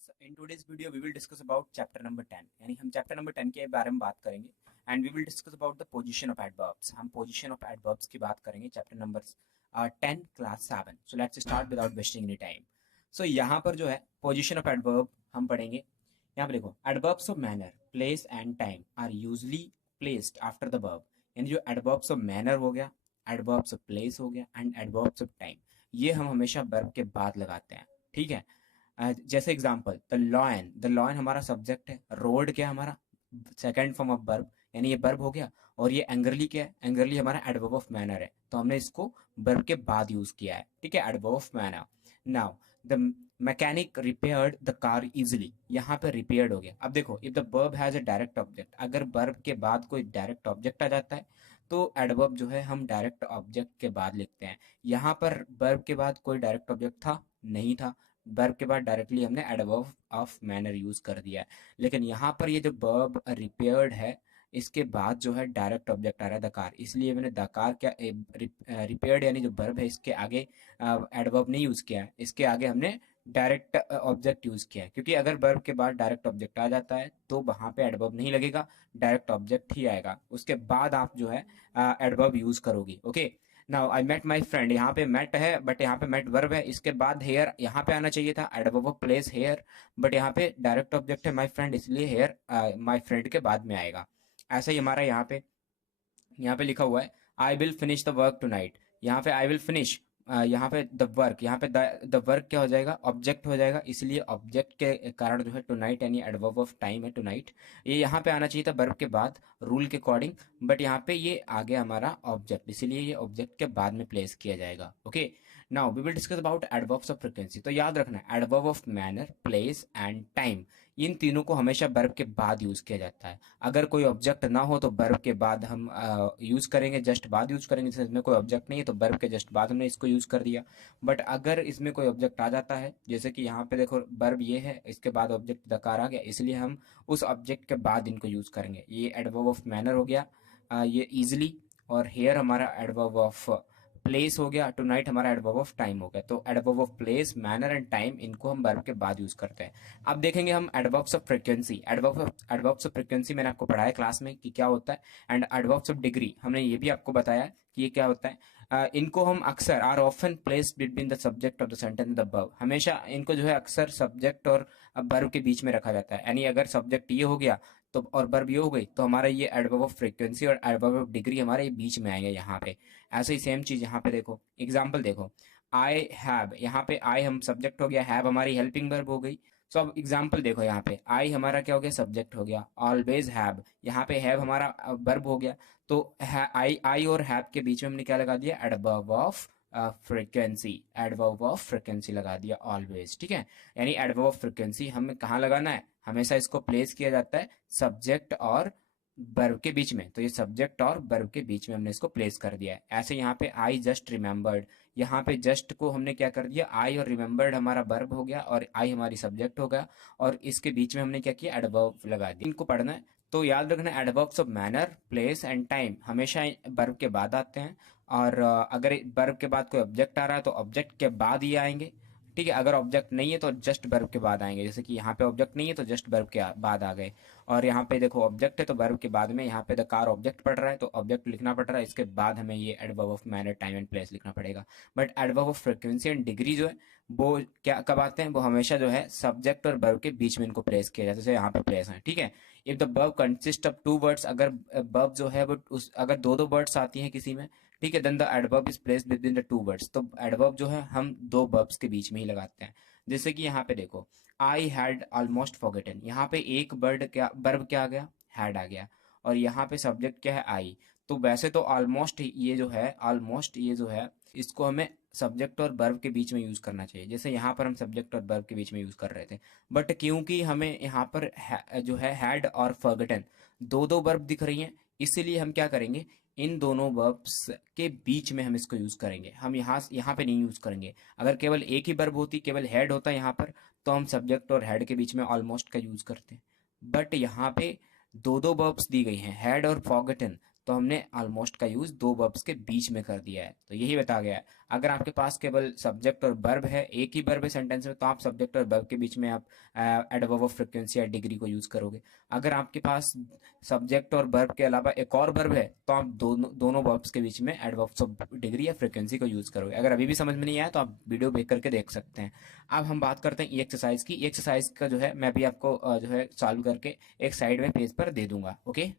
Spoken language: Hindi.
Friends, in today's video we will discuss about chapter number 10। यानी हम चैप्टर नंबर 10 के बारे में बात करेंगे and we will discuss about the position of adverbs. हम पोजीशन ऑफ एडवर्ब्स की बात करेंगे chapter number 10 class 7। So let's start without wasting any time. So यहाँ पर जो है पोजीशन ऑफ एडवर्ब हम पढ़ेंगे। यहाँ पर देखो, adverbs of manner, place and time are usually placed after the verb. यानी जो एडवर्ब्स ऑफ मैनर हो गया, एडवर्ब्स ऑफ प्लेस हो गया एंड एडवर्ब्स ऑफ टाइम, ये हम हमेशा वर्ब के बाद लगाते हैं। ठीक है। जैसे एग्जांपल, द लॉयन हमारा सब्जेक्ट है, रोड क्या है हमारा सेकंड फॉर्म ऑफ वर्ब, यानी ये वर्ब हो गया। और ये एंग्रली क्या है, एंग्रली हमारा एडवर्ब ऑफ मैनर है, तो हमने इसको वर्ब के बाद यूज किया है। ठीक है, adverb of manner. Now the mechanic repaired the car easily, यहाँ पे रिपेयर्ड हो गया। अब देखो, if the verb has a direct object, अगर वर्ब के बाद कोई डायरेक्ट ऑब्जेक्ट आ जाता है तो एडवर्ब जो है हम डायरेक्ट ऑब्जेक्ट के बाद लिखते हैं। यहाँ पर वर्ब के बाद कोई डायरेक्ट ऑब्जेक्ट था नहीं था, वर्ब के बाद डायरेक्टली हमने एडवर्ब ऑफ मैनर यूज कर दिया है। लेकिन यहाँ पर ये जो वर्ब रिपेयर्ड है, इसके बाद जो है डायरेक्ट ऑब्जेक्ट आ रहा है द कार, इसलिए मैंने द कार क्या रिपेयर्ड यानी जो वर्ब है इसके आगे एडवर्ब नहीं यूज किया है, इसके आगे हमने डायरेक्ट ऑब्जेक्ट यूज किया है। क्योंकि अगर वर्ब के बाद डायरेक्ट ऑब्जेक्ट आ जाता है तो वहां पे एडवर्ब नहीं लगेगा, डायरेक्ट ऑब्जेक्ट ही आएगा, उसके बाद आप जो है एडवर्ब यूज करोगे। Okay. Now I met my friend, यहाँ पे मेट है बट यहाँ पे मेट वर्ब है, इसके बाद हेयर यहाँ पे आना चाहिए था, adverb of place here, but यहाँ पे डायरेक्ट ऑब्जेक्ट है माई फ्रेंड, इसलिए हेयर माई फ्रेंड के बाद में आएगा। ऐसा ही हमारा यहाँ पे लिखा हुआ है I will finish the work tonight. यहाँ पे आई विल फिनिश, यहाँ पे द वर्क, यहाँ पे द वर्क क्या हो जाएगा, ऑब्जेक्ट हो जाएगा, इसलिए ऑब्जेक्ट के कारण जो है टू नाइट यानी एडवर्ब ऑफ टाइम है टू नाइट, ये यहाँ पे आना चाहिए था वर्ब के बाद रूल के अकॉर्डिंग, बट यहाँ पे ये आ गया हमारा ऑब्जेक्ट, इसीलिए ये ऑब्जेक्ट के बाद में प्लेस किया जाएगा। Okay. Now we will discuss about adverbs of frequency. तो याद रखना, adverb of manner, place and time, इन तीनों को हमेशा वर्ब के बाद यूज किया जाता है। अगर कोई ऑब्जेक्ट ना हो तो वर्ब के बाद हम यूज करेंगे, जस्ट बाद यूज करेंगे। जैसे इसमें कोई ऑब्जेक्ट नहीं है तो वर्ब के जस्ट बाद हमने इसको यूज कर दिया। बट अगर इसमें कोई ऑब्जेक्ट आ जाता है, जैसे कि यहाँ पे देखो वर्ब ये है, इसके बाद ऑब्जेक्ट दकार आ गया, इसलिए हम उस ऑब्जेक्ट के बाद इनको यूज करेंगे। ये एडवर्ब ऑफ मैनर हो गया, ये इजिली, और हेयर हमारा एडवर्ब ऑफ प्लेस हो गया, टू नाइट हमारा एडवर्ब ऑफ टाइम हो गया। तो adverb of place, manner and time, इनको हम वर्ब के बाद यूज करते हैं। अब देखेंगे हम adverbs of frequency. Adverbs of frequency मैंने आपको पढ़ाया क्लास में कि क्या होता है, एंड एडवर्ब्स ऑफ डिग्री हमने ये भी आपको बताया कि ये क्या होता है। इनको हम अक्सर are often placed between the subject of the sentence the verb, हमेशा इनको जो है अक्सर सब्जेक्ट और वर्ब के बीच में रखा जाता है। यानी अगर सब्जेक्ट ये हो गया तो और वर्ब ये हो गई तो हमारा ये एडवर्ब ऑफ फ्रीक्वेंसी और एडवर्ब ऑफ डिग्री हमारे बीच में आएंगे यहाँ पे। ऐसे ही सेम चीज यहाँ पे देखो, एग्जाम्पल देखो, आई हैव, यहाँ पे आई हम सब्जेक्ट हो गया, हैव हमारी हेल्पिंग वर्ब हो गई। सो अब एग्जाम्पल देखो, यहाँ पे आई हमारा क्या हो गया, सब्जेक्ट हो गया, ऑलवेज हैव, यहाँ पे हैव हमारा वर्ब हो गया। तो आई और हैव के बीच में हमने क्या लगा दिया, adverb of frequency, adverb of frequency लगा दिया ऑलवेज। ठीक है, यानी एडवर्ब ऑफ फ्रीक्वेंसी हमें कहाँ लगाना है, हमेशा इसको प्लेस किया जाता है सब्जेक्ट और वर्ब के बीच में। तो ये सब्जेक्ट और वर्ब के बीच में हमने इसको प्लेस कर दिया है। ऐसे यहाँ पे आई जस्ट रिमेंबर्ड, यहाँ पे जस्ट को हमने क्या कर दिया, आई और रिमेंबर्ड हमारा वर्ब हो गया और आई हमारी सब्जेक्ट हो गया, और इसके बीच में हमने क्या किया, एडवर्ब लगा दिया। इनको पढ़ना है तो याद रखना, adverbs of manner, place and time हमेशा वर्ब के बाद आते हैं, और अगर वर्ब के बाद कोई ऑब्जेक्ट आ रहा है तो ऑब्जेक्ट के बाद ही आएंगे। ठीक है, अगर ऑब्जेक्ट नहीं है तो जस्ट वर्ब के बाद आएंगे, जैसे कि यहाँ पे ऑब्जेक्ट नहीं है तो जस्ट वर्ब के बाद आ गए। और यहाँ पे देखो ऑब्जेक्ट है तो वर्ब के बाद में, यहाँ पे द कार ऑब्जेक्ट पढ़ रहा है तो ऑब्जेक्ट लिखना पड़ रहा है, इसके बाद हमें ये adverb of manner, time and place लिखना पड़ेगा। But adverb of frequency and degree जो है वो क्या कब आते हैं, वो हमेशा जो है सब्जेक्ट और वर्ब के बीच में इनको प्लेस किया जाता है, जैसे यहाँ पे प्लेस है। ठीक है, if the verb consist of two words, अगर वर्ब जो है वो उस अगर दो वर्ड्स आती हैं किसी में, ठीक है, then the adverb is placed between the two words, तो एडवर्ब जो है हम दो वर्ब्स के बीच में ही लगाते हैं। जैसे कि यहाँ पे देखो, आई हैड ऑलमोस्ट फॉरगेटन, यहाँ पे एक वर्ब क्या आ गया, हैड आ गया, और यहाँ पे सब्जेक्ट क्या है, आई। तो वैसे तो ऑलमोस्ट ये जो है इसको हमें सब्जेक्ट और वर्ब के बीच में यूज करना चाहिए, जैसे यहाँ पर हम सब्जेक्ट और वर्ब के बीच में यूज कर रहे थे। बट क्योंकि हमें यहाँ पर जो है हैड और फॉरगेटन दो दो वर्ब दिख रही हैं, इसीलिए हम क्या करेंगे, इन दोनों वर्ब्स के बीच में हम इसको यूज करेंगे, हम यहाँ पे नहीं यूज करेंगे। अगर केवल एक ही वर्ब होती, केवल हेड होता यहाँ पर, तो हम सब्जेक्ट और हेड के बीच में ऑलमोस्ट का यूज करते हैं। बट यहाँ पे दो दो वर्ब्स दी गई हैं, हैड और फॉरगेटन, तो तो हमने ऑलमोस्ट का यूज़ दो वर्ब्स के बीच में कर दिया है। तो यही बताया गया है। अगर आपके पास केवल सब्जेक्ट और वर्ब है, एक ही वर्ब है सेंटेंस में, तो आप सब्जेक्ट और वर्ब के बीच में आप एडवर्ब ऑफ फ्रीक्वेंसी या डिग्री को यूज़ करोगे। अगर आपके पास सब्जेक्ट और वर्ब के अलावा एक और वर्ब है, तो आप दोनों दोनों वर्ब्स के बीच में एडवर्ब्स ऑफ डिग्री या फ्रीक्वेंसी को यूज़ करोगे। अगर अभी भी समझ में नहीं आया तो आप वीडियो बैक करके देख सकते हैं। अब हम बात करते हैं ई एक्सरसाइज की। एक्सरसाइज का जो है मैं भी आपको जो है सॉल्व करके एक साइड में पेज पर दे दूंगा। ओके।